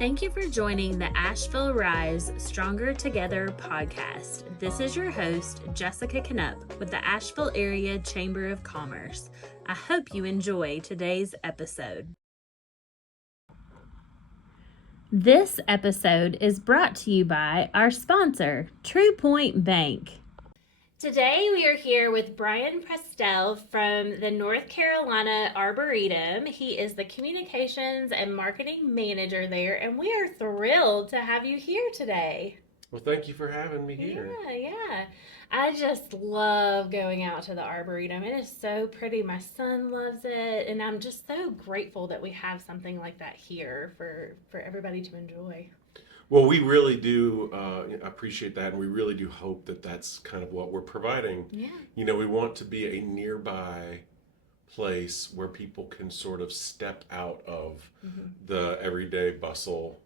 Thank you for joining the Asheville Rise Stronger Together podcast. This is your host, Jessica Knupp with the Asheville Area Chamber of Commerce. I hope you enjoy today's episode. This episode is brought to you by our sponsor, True Point Bank. Today we are here with Brian Postelle from the North Carolina Arboretum. He is the Communications and Marketing Manager there, and we are thrilled to have you here today. Well, thank you for having me here. Yeah. I just love going out to the Arboretum. It is so pretty. My son loves it, and I'm just so grateful that we have something like that here for everybody to enjoy. Well, we really do appreciate that, and we really do hope that that's kind of what we're providing. Yeah. You know, we want to be a nearby place where people can sort of step out of the everyday bustle.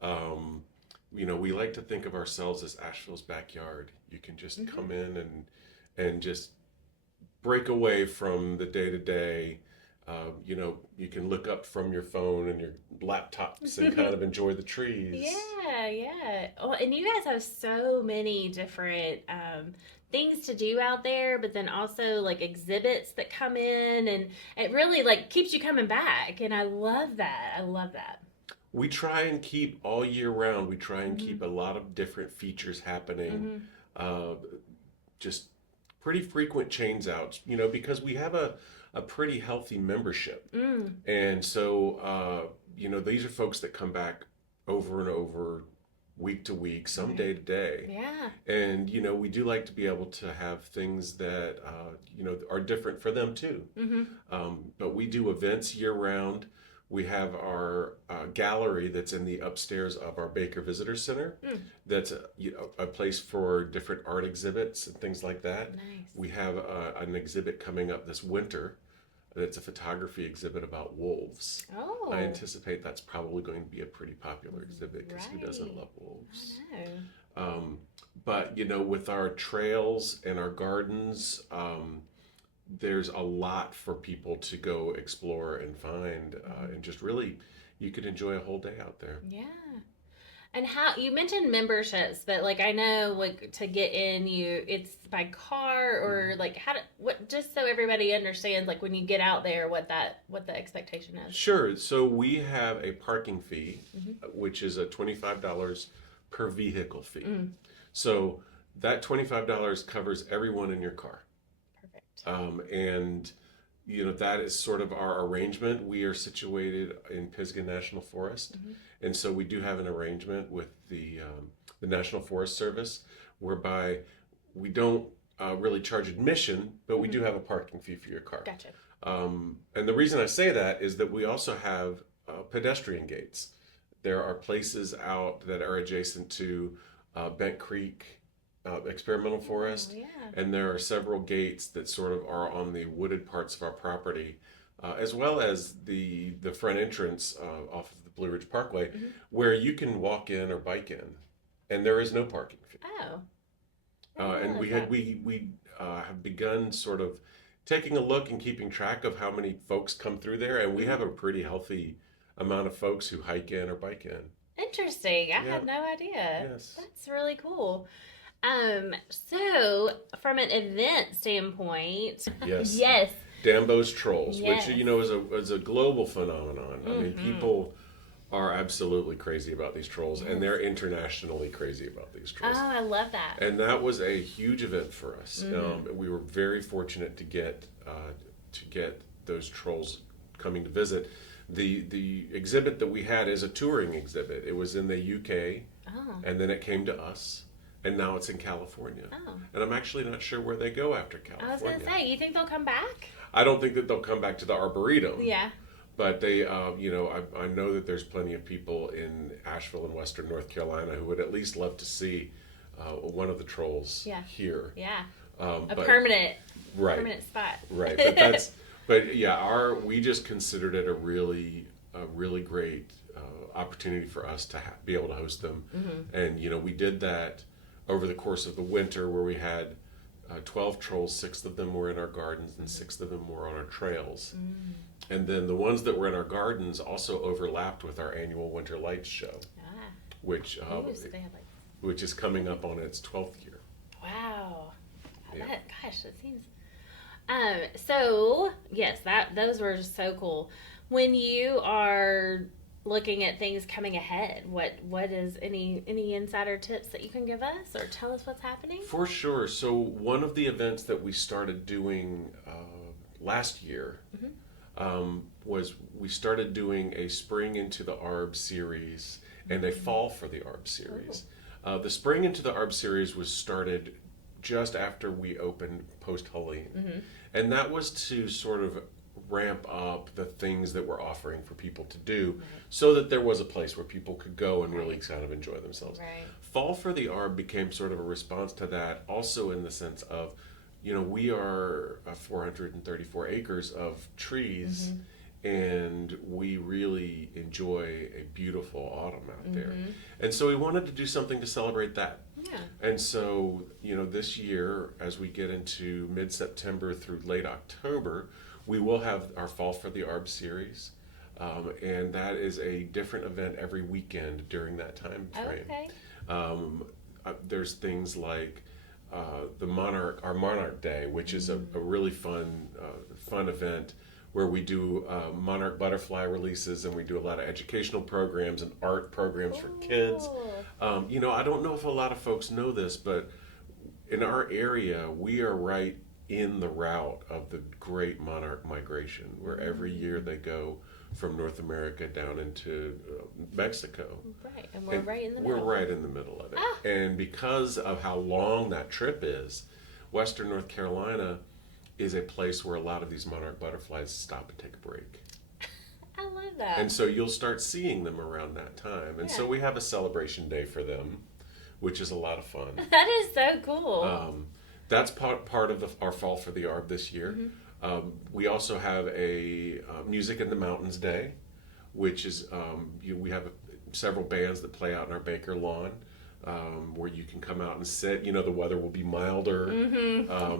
You know, we like to think of ourselves as Asheville's backyard. You can just come in and just break away from the day-to-day. You know, you can look up from your phone and your laptops and kind of enjoy the trees. Yeah. Well, and you guys have so many different things to do out there, but then also like exhibits that come in, and it really like keeps you coming back. And I love that. We try and keep all year round, we try and keep a lot of different features happening. Just pretty frequent change outs, you know, because we have a pretty healthy membership. And so, you know, these are folks that come back over and over, week to week, some day to day. Yeah. And, you know, we do like to be able to have things that, you know, are different for them too. But we do events year round. We have our gallery that's in the upstairs of our Baker Visitor Center. That's a place for different art exhibits and things like that. Nice. We have an exhibit coming up this winter. That's a photography exhibit about wolves. Oh. I anticipate that's probably going to be a pretty popular exhibit because who doesn't love wolves? I know. But, you know, with our trails and our gardens, there's a lot for people to go explore and find, and just really, you could enjoy a whole day out there. Yeah. And how you mentioned memberships, but like I know like to get in it's by car or like just so everybody understands like when you get out there what the expectation is. Sure. So we have a parking fee, which is a $25 per vehicle fee. So that $25 covers everyone in your car. And, you know, that is sort of our arrangement. We are situated in Pisgah National Forest. And so we do have an arrangement with the National Forest Service whereby we don't really charge admission, but we do have a parking fee for your car. Gotcha. And the reason I say that is that we also have pedestrian gates. There are places out that are adjacent to Bent Creek Experimental Forest, and there are several gates that sort of are on the wooded parts of our property, as well as the front entrance off of the Blue Ridge Parkway, where you can walk in or bike in, and there is no parking fee. And we have begun sort of taking a look and keeping track of how many folks come through there, and we have a pretty healthy amount of folks who hike in or bike in. Interesting. I had no idea. Yes. That's really cool. So from an event standpoint, yes. Dambo's Trolls, Yes. which, you know, is a global phenomenon. I mean, people are absolutely crazy about these trolls, and they're internationally crazy about these trolls. Oh, I love that. And that was a huge event for us. We were very fortunate to get those trolls coming to visit. The exhibit that we had is a touring exhibit. It was in the UK, and then it came to us. And now it's in California. And I'm actually not sure where they go after California. I was going to say, you think they'll come back? I don't think that they'll come back to the Arboretum. Yeah. But they, you know, I know that there's plenty of people in Asheville and Western North Carolina who would at least love to see one of the trolls here. Yeah. A permanent spot. Right. But we just considered it a really great opportunity for us to be able to host them. And, you know, we did that over the course of the winter where we had 12 trolls. 6 of them were in our gardens and 6 of them were on our trails. And then the ones that were in our gardens also overlapped with our annual Winter Lights show, which So they have like... which is coming up on its 12th year. Wow. Yeah. Gosh, that seems... So, yes, those were so cool. When you are looking at things coming ahead, what is any insider tips that you can give us or tell us what's happening? For sure. So one of the events that we started doing last year was we started doing a Spring into the Arb series and a Fall for the Arb series. The Spring into the Arb series was started just after we opened post-Halloween. And that was to sort of ramp up the things that we're offering for people to do so that there was a place where people could go and really kind of enjoy themselves. Right. Fall for the Arb became sort of a response to that, also in the sense of, we are 434 acres of trees, and we really enjoy a beautiful autumn out there. And so we wanted to do something to celebrate that. Yeah. And so, this year, as we get into mid-September through late October, we will have our Fall for the Arb series. And that is a different event every weekend during that time frame. Okay. There's things like our Monarch Day, which is a really fun event where we do monarch butterfly releases, and we do a lot of educational programs and art programs for kids. I don't know if a lot of folks know this, but in our area, we are right in the route of the great monarch migration, where every year they go from North America down into Mexico. Right, and we're right in the middle. We're right in the middle of it. And because of how long that trip is, Western North Carolina is a place where a lot of these monarch butterflies stop and take a break. I love that. And so you'll start seeing them around that time. And so we have a celebration day for them, which is a lot of fun. That is so cool. That's part of our Fall for the Arb this year. We also have a Music in the Mountains Day, which is, we have several bands that play out in our Baker lawn, where you can come out and sit. The weather will be milder.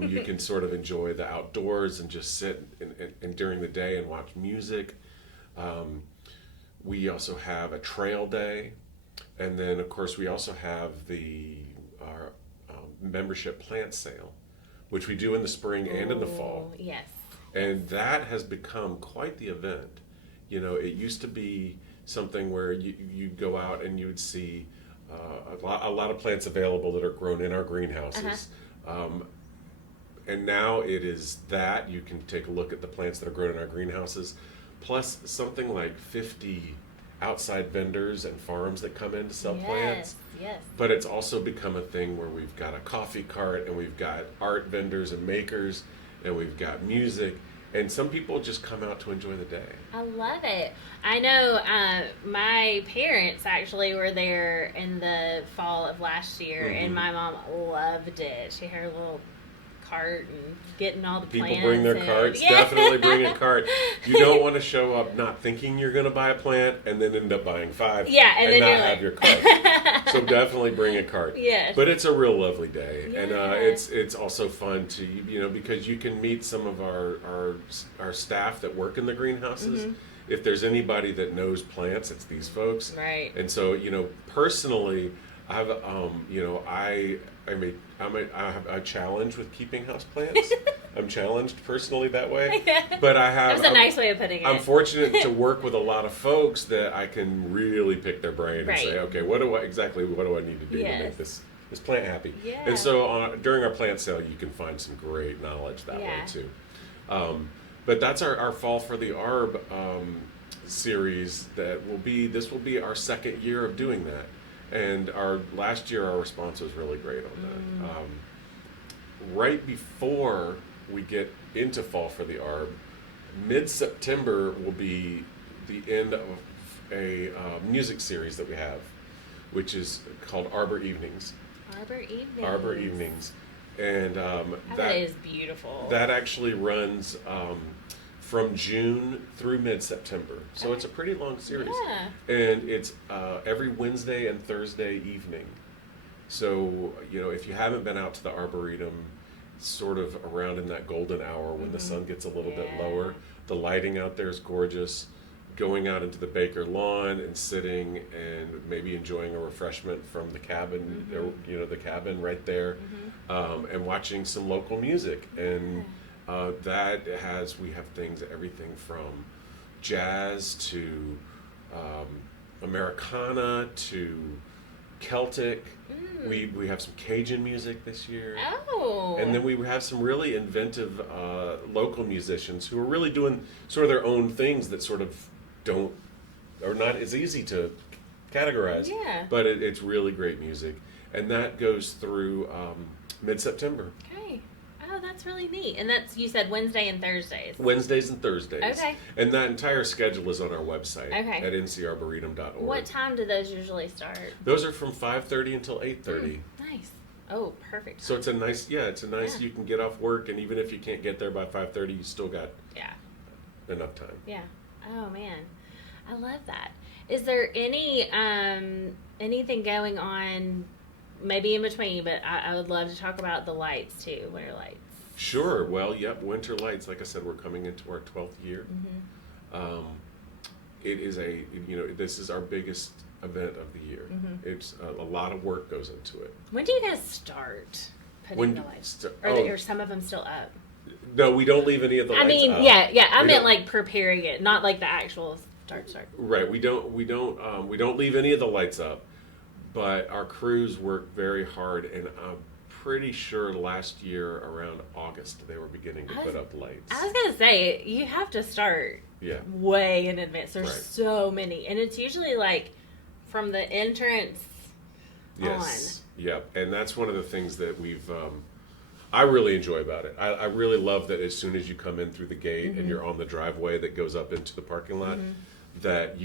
You can sort of enjoy the outdoors and just sit and during the day and watch music. We also have a trail day. And then, of course, we also have our membership plant sale, which we do in the spring and in the fall. Yes. And that has become quite the event. It used to be something where you'd go out and you would see a lot of plants available that are grown in our greenhouses. And now it is that you can take a look at the plants that are grown in our greenhouses, plus something like 50 outside vendors and farms that come in to sell plants. Yes. But it's also become a thing where we've got a coffee cart, and we've got art vendors and makers, and we've got music, and some people just come out to enjoy the day. I love it. I know my parents actually were there in the fall of last year, and my mom loved it. She had her little cart and getting all the plants. People bring their carts. Yeah. Definitely bring a cart. You don't want to show up not thinking you're going to buy a plant and then end up buying 5 and then not you're have your cart. So definitely bring a cart. Yes. But it's a real lovely day. Yeah. And it's also fun to, because you can meet some of our staff that work in the greenhouses. If there's anybody that knows plants, it's these folks. Right. And so, personally, I have, I have a challenge with keeping houseplants. I'm challenged personally that way. But I have... That's a nice way of putting it. I'm fortunate to work with a lot of folks that I can really pick their brain and say, okay, what do I need to do to make this plant happy? Yeah. And so during our plant sale, you can find some great knowledge that way too. But that's our Fall for the Arb series this will be our second year of doing that. And last year, our response was really great on that. Right before we get into Fall for the Arb, mid-September will be the end of a music series that we have, which is called Arbor Evenings. Arbor Evenings. And that is beautiful. That actually runs from June through mid-September. So it's a pretty long series. Yeah. And it's every Wednesday and Thursday evening. So, if you haven't been out to the Arboretum, sort of around in that golden hour when the sun gets a little bit lower, The lighting out there is gorgeous. Going out into the Baker lawn and sitting and maybe enjoying a refreshment from the cabin, the cabin right there, and watching some local music. And we have things, everything from jazz to Americana to Celtic. We have some Cajun music this year. Oh. And then we have some really inventive local musicians who are really doing sort of their own things that sort of are not as easy to categorize. Yeah. But it's really great music. And that goes through mid-September. Okay. Oh, that's really neat. And that's, you said Wednesday and Thursdays. Wednesdays and Thursdays. Okay. And that entire schedule is on our website at ncarboretum.org. What time do those usually start? Those are from 5:30 until 8:30. Nice. Oh, perfect. So it's a nice, you can get off work, and even if you can't get there by 5:30, you still got enough time. Yeah. Oh, man. I love that. Is there any anything going on, maybe in between, but I would love to talk about the lights too, winter lights. Sure. Well, winter lights, like I said, we're coming into our 12th year. It is this is our biggest event of the year. It's a lot of work goes into it. When do you guys start putting the lights? Or some of them still up? No, we don't leave any of the lights up. I meant like preparing it, not like the actual start. Right. We don't leave any of the lights up, but our crews work very hard, and I'm pretty sure last year around August they were beginning to put up lights. I was gonna say, you have to start way in advance. There's so many, and it's usually like from the entrance on. Yep. And that's one of the things that we've I really enjoy about it. I really love that as soon as you come in through the gate and you're on the driveway that goes up into the parking lot, that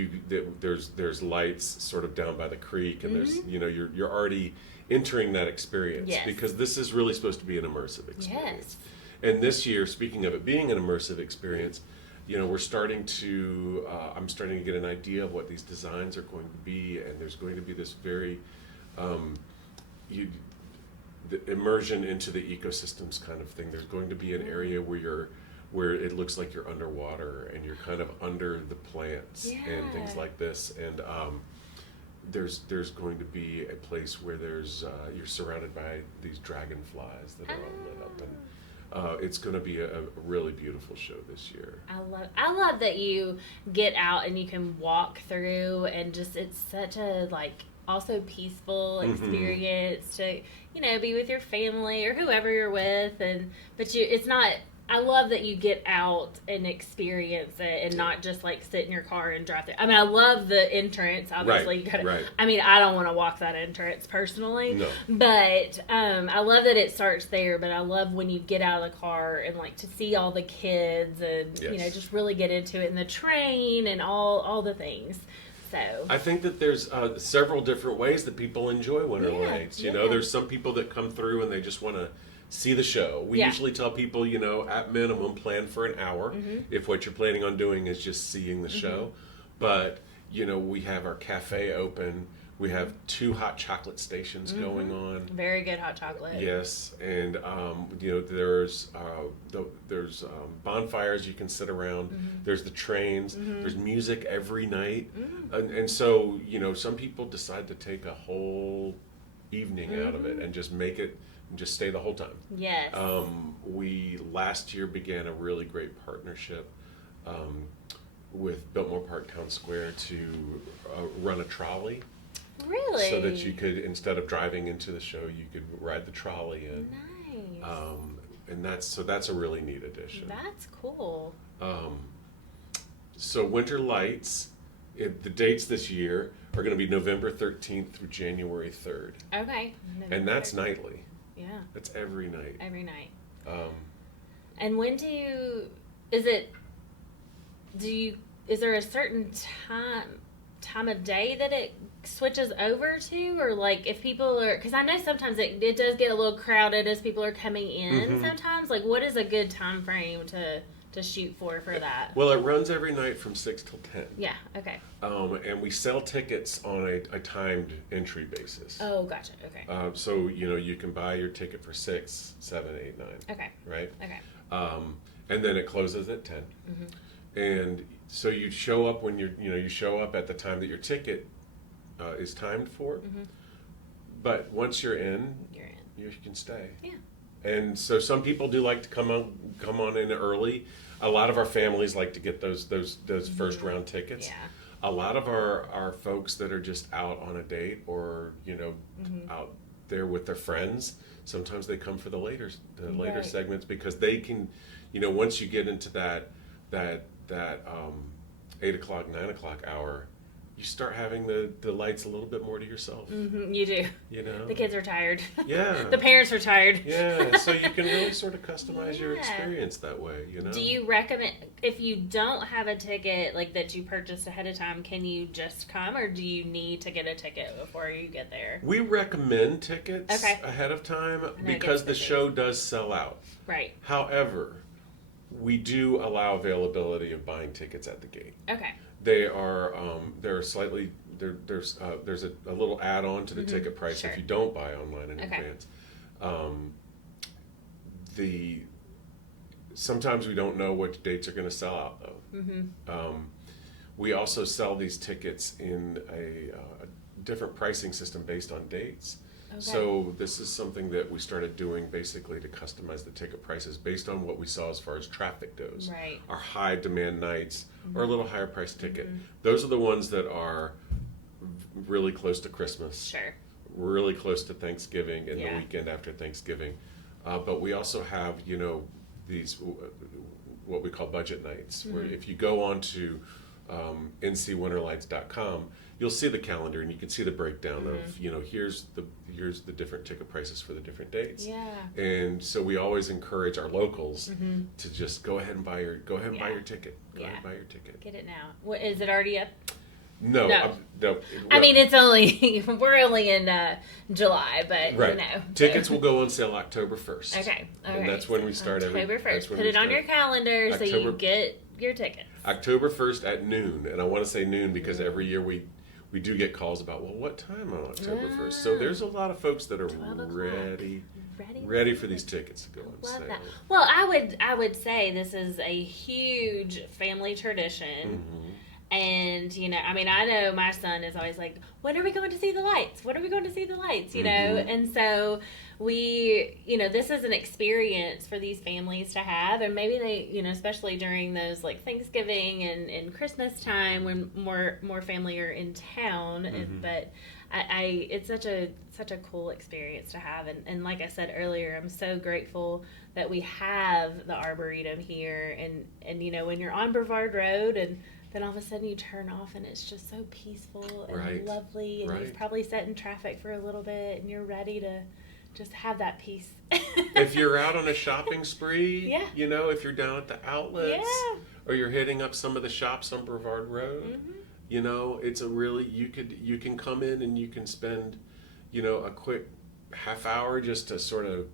there's lights sort of down by the creek, and there's you're already entering that experience, because this is really supposed to be an immersive experience. And this year, speaking of it being an immersive experience, we're starting to I'm starting to get an idea of what these designs are going to be, and there's going to be this very the immersion into the ecosystems kind of thing. There's going to be an area where it looks like you're underwater and you're kind of under the plants and things like this. And there's going to be a place where you're surrounded by these dragonflies that are all lit up, and it's going to be a really beautiful show this year. I love that you get out and you can walk through, and just it's such a also peaceful experience to be with your family or whoever you're with, it's not. I love that you get out and experience it, and not just sit in your car and drive through. I mean, I love the entrance. Obviously, you gotta. I mean, I don't want to walk that entrance personally, but I love that it starts there. But I love when you get out of the car and to see all the kids and just really get into it, and the train and all the things. So I think that there's several different ways that people enjoy winter lights. There's some people that come through and they just want to see the show. We usually tell people, at minimum, plan for an hour if what you're planning on doing is just seeing the show. But, we have our cafe open. We have 2 hot chocolate stations going on. Very good hot chocolate. Yes, and there's bonfires you can sit around. There's the trains. There's music every night, and so some people decide to take a whole evening out of it and just make it. Just stay the whole time. Yes. We last year began a really great partnership with Biltmore Park Town Square to run a trolley. Really? So that you could, instead of driving into the show, you could ride the trolley in. Nice. And that's a really neat addition. That's cool. So Winter Lights, the dates this year are going to be November 13th through January 3rd. Okay. And that's nightly. Yeah. That's every night. Every night. And when is there a certain time of day that it switches over to, or if people are, because I know sometimes it does get a little crowded as people are coming in sometimes, what is a good time frame to shoot for that? Well, it runs every night from 6 till 10. Yeah, okay. And we sell tickets on a timed entry basis. Oh, gotcha, okay. So, you can buy your ticket for 6, 7, 8, 9. Okay. Right? Okay. And then it closes at 10. And so you show up when you show up at the time that your ticket is timed for. Mm-hmm. But once you're in, you can stay. Yeah. And so some people do like to come on in early. A lot of our families like to get those first round tickets. Yeah. A lot of our folks that are just out on a date or out there with their friends, sometimes they come for the later segments because they can, once you get into that 8 o'clock, 9 o'clock hour, you start having the lights a little bit more to yourself. Mm-hmm, you do. The kids are tired. Yeah. The parents are tired. Yeah, so you can really sort of customize your experience that way, Do you recommend, if you don't have a ticket like that you purchased ahead of time, can you just come, or do you need to get a ticket before you get there? We recommend tickets ahead of time because the show does sell out. Right. However, we do allow availability of buying tickets at the gate. Okay. There's a little add-on to the ticket price if you don't buy online in advance. Sometimes we don't know what dates are going to sell out though. Mm-hmm. We also sell these tickets in a different pricing system based on dates. Okay. So this is something that we started doing basically to customize the ticket prices based on what we saw as far as traffic goes. Right. Our high demand nights or a little higher price ticket. Mm-hmm. Those are the ones that are really close to Christmas. Sure. Really close to Thanksgiving and the weekend after Thanksgiving. But we also have, these what we call budget nights, where if you go on to ncwinterlights.com, you'll see the calendar and you can see the breakdown of, here's the different ticket prices for the different dates. Yeah. And so we always encourage our locals to just go ahead and buy your ticket. Go ahead and buy your ticket. Get it now. What, is it already up? No. I mean, it's only we're only in July, but right. Tickets will go on sale October 1st. Okay. And that's when we start October 1st. Put it on your calendar so you get your tickets. October 1st at noon, and I want to say noon because every year we do get calls about, well, what time on October 1st? So there's a lot of folks that are ready for these tickets to go on sale. That. Well, I would say this is a huge family tradition. Mm-hmm. And, I know my son is always like, when are we going to see the lights? When are we going to see the lights? And so we, this is an experience for these families to have. And maybe they, especially during those like Thanksgiving and Christmas time when more family are in town. Mm-hmm. But it's such a cool experience to have. And like I said earlier, I'm so grateful that we have the Arboretum here. And when you're on Brevard Road and then all of a sudden you turn off and it's just so peaceful and lovely, and you've probably sat in traffic for a little bit and you're ready to just have that peace. If you're out on a shopping spree, if you're down at the outlets or you're hitting up some of the shops on Brevard Road, it's a really, you can come in and you can spend, a quick half hour just to sort of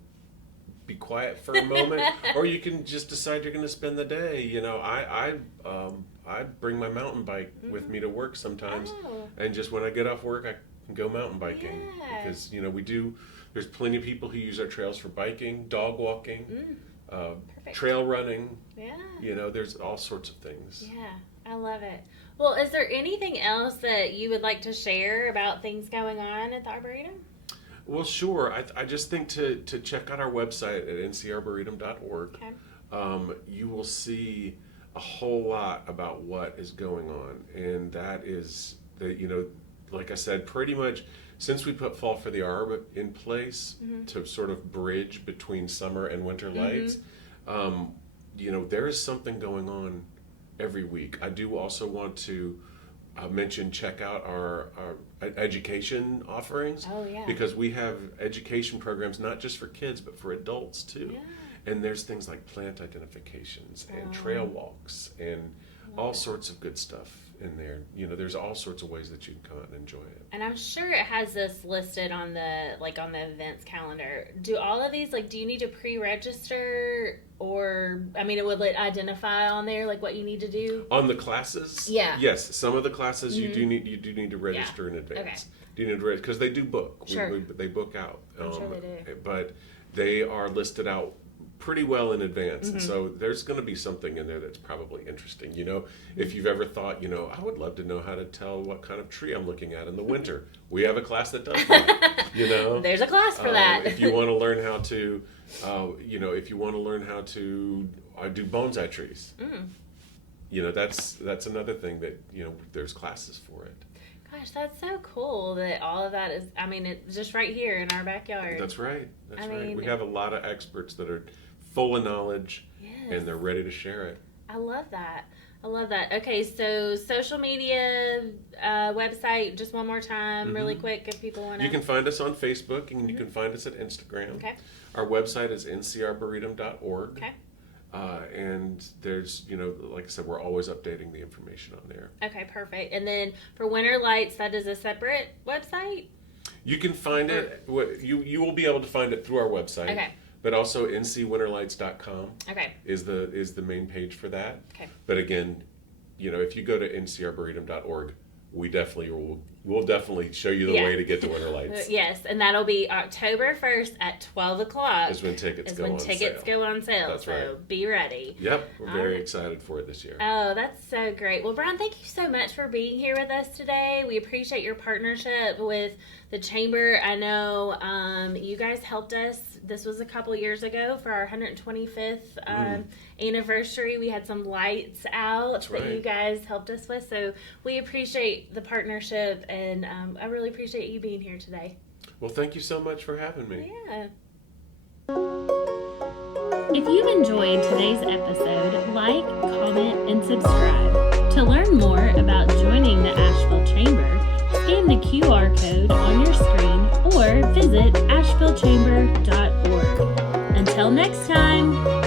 be quiet for a moment, or you can just decide you're going to spend the day. I bring my mountain bike with me to work sometimes, and just when I get off work, I can go mountain biking because there's plenty of people who use our trails for biking, dog walking, trail running. Yeah, there's all sorts of things. Yeah, I love it. Well, is there anything else that you would like to share about things going on at the Arboretum? Well, sure. I just think to check out our website at ncarboretum.org. Okay. You will see a whole lot about what is going on, and that is like I said, pretty much since we put Fall for the Arb in place to sort of bridge between summer and winter lights, there is something going on every week. I do also want to check out our education offerings. Because we have education programs not just for kids but for adults too. And there's things like plant identifications and trail walks and all sorts of good stuff in there. There's all sorts of ways that you can come out and enjoy it. And I'm sure it has this listed on the events calendar. Do all of these, do you need to pre-register, or it would identify on there what you need to do? On the classes? Yeah. Yes, some of the classes you do need to register in advance. Okay. Do you need to register because they do book. Sure. They book out. I'm sure they do. But they are listed out pretty well in advance. And so there's going to be something in there that's probably interesting. If you've ever thought, I would love to know how to tell what kind of tree I'm looking at in the winter. We have a class that does that. There's a class for that. If you want to learn how to, do bonsai trees, that's another thing that there's classes for it. Gosh, that's so cool that all of that is, it's just right here in our backyard. That's right. We have a lot of experts that are full of knowledge, and they're ready to share it. I love that. Okay, so social media, website, just one more time, really quick, if people want to. You can find us on Facebook, and you can find us at Instagram. Okay. Our website is ncarboretum.org. Okay. And there's, like I said, we're always updating the information on there. Okay, perfect. And then for Winter Lights, that is a separate website? You can find it, you will be able to find it through our website. Okay. But also ncwinterlights.com is the main page for that. Okay. But again, if you go to ncarboretum.org, we'll definitely show you the way to get to Winter Lights. Yes, and that'll be October 1st at 12 o'clock. Is when tickets go on sale. That's right. So be ready. Yep, we're very excited for it this year. Oh, that's so great. Well, Brian, thank you so much for being here with us today. We appreciate your partnership with the Chamber. I know you guys helped us. This was a couple years ago for our 125th anniversary. We had some lights out that you guys helped us with. So we appreciate the partnership, and I really appreciate you being here today. Well, thank you so much for having me. Yeah. If you've enjoyed today's episode, like, comment, and subscribe. To learn more about joining the Asheville Chamber, scan the QR code on your screen or visit ashevillechamber.org. Until next time.